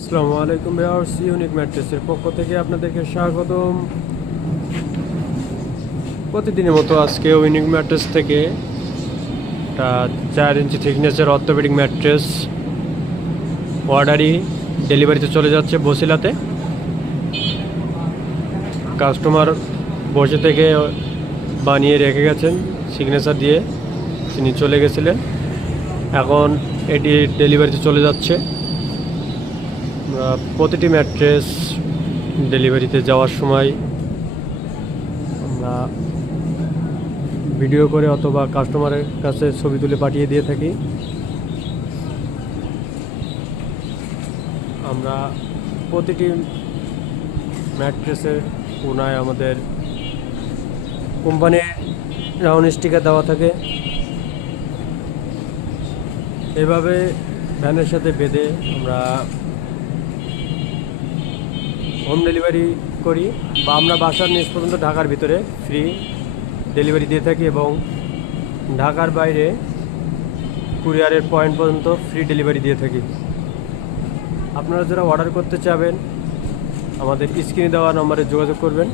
আসসালামু আলাইকুম viewers, unique ম্যাট্রেসের পক্ষ থেকে আপনাদেরকে স্বাগতম। প্রতিদিনের মতো আজকেও ইউনিক ম্যাট্রেস থেকে একটা 4 ইঞ্চি থিকনেসের অর্থোপেডিক ম্যাট্রেস অর্ডারই ডেলিভারিতে চলে যাচ্ছে বসিলাতে। কাস্টমার বসে থেকে বানিয়ে রেখে গেছেন সিগনেচার দিয়ে, তিনি চলে গেছিলেন। এখন এটি ডেলিভারিতে চলে যাচ্ছে। প্রতিটি ম্যাট্রেস ডেলিভারিতে যাওয়ার সময় আমরা ভিডিও করে অথবা কাস্টমারের কাছে ছবি তুলে পাঠিয়ে দিয়ে থাকি। আমরা প্রতিটি ম্যাট্রেসের কোনায় আমাদের কোম্পানির রাউন্ড স্টিকার দেওয়া থাকে। এভাবে ভ্যানের সাথে বেঁধে আমরা হোম ডেলিভারি করি, বা আমরা বাসার নিচ পর্যন্ত ঢাকার ভিতরে ফ্রি ডেলিভারি দিয়ে থাকি, এবং ঢাকার বাইরে কুরিয়ারের পয়েন্ট পর্যন্ত ফ্রি ডেলিভারি দিয়ে থাকি। আপনারা যারা অর্ডার করতে চাবেন আমাদের স্ক্রিনে দেওয়া নম্বরে যোগাযোগ করবেন,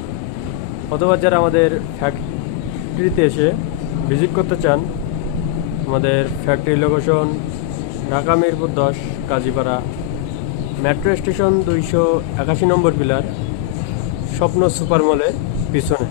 অথবা যারা আমাদের ফ্যাক্টরিতে এসে ভিজিট করতে চান, আমাদের factory location Dhaka Mirpur 10 Kazipara, metro station 281 নম্বর পিলার, স্বপ্ন সুপার মলের পিছনে।